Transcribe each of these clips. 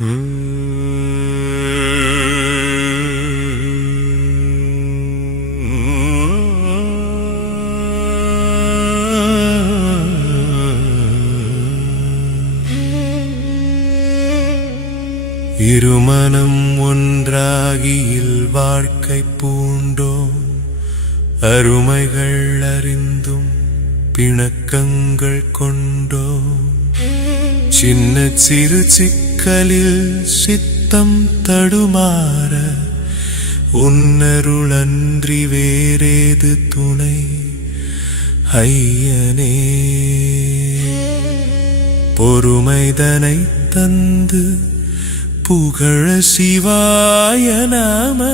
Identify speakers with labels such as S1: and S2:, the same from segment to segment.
S1: இருமனம் ஒன்றாகியில் வாழ்க்கை பூண்டோம். அருமைகள் அறிந்தும் பிணக்கங்கள் கொண்டோம். சின்ன சிறு சிக்க சிக்கலில் சித்தம் தடுமாற உன்னருளன்றி வேறேது துணை? ஐயனே. பொறுமைதனை தந்து புகழ சிவாய நம.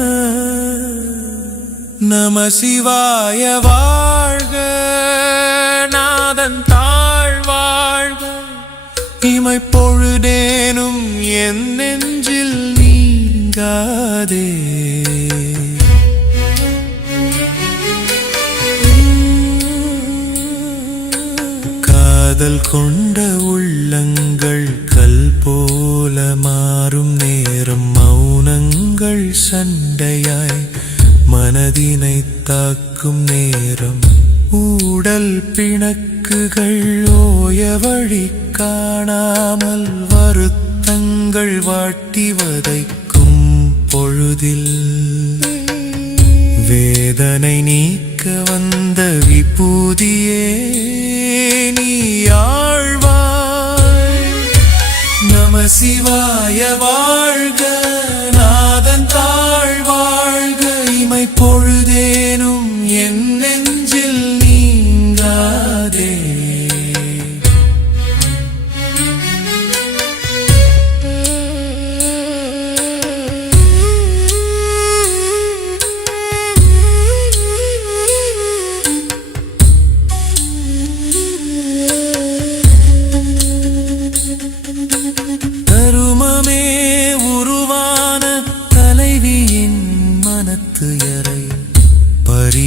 S1: நம சிவாய வாழ்க நாதன் தாழ் வாழ்க. இமை பொழுதேனும் என் நெஞ்சில் நீங்காதே. காதல் கொண்ட உள்ளங்கள் கல் போல மாறும் நேரம் மௌனங்கள் சண்டையாய் மனதினை தாக்கும் நேரம். ஊடல் பிணக்குகள் ஓய வழி காணாமல் வருத்தங்கள் வாட்டி வதைக்கும் பொழுதில். வேதனை நீக்க வந்த விபூதியே நீ ஆழ்வாய். நம சிவாய வாழ்க நாதன் தாழ்வாழ்க இமை பொழுதேனும் என் நெஞ்சில்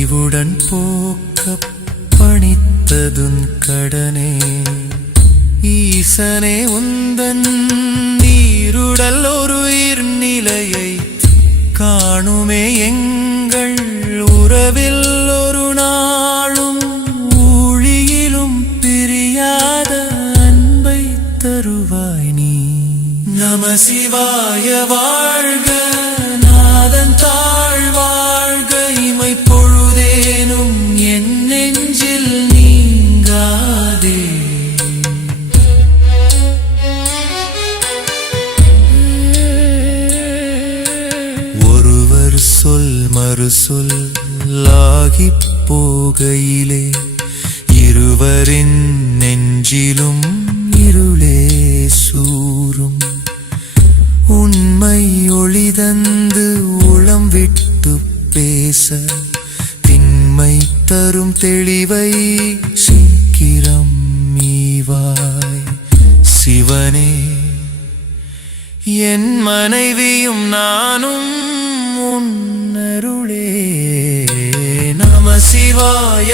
S1: பரிவுடன் போக்க பணித்ததுன் கடனே. ஈசனே உந்தன் நீருடல் ஒரு உயிர் நிலையை காணுமே. எங்கள் உறவில் ஒரு நாளும் ஊழியிலும் பிரியாத அன்பை தருவாய் நீ. நம சிவாய வாழ்க நாதன் தா மறுசொல்லாகி போகையிலே இருவரின் நெஞ்சிலும் இருளே சூரும் உண்மை ஒளிதந்து உளம் விட்டு பேச திண்மை தரும் தெளிவை சீக்கிரம் மீவாய். சிவனே என் மனைவியும் நானும் உன் அருளே நம சிவாய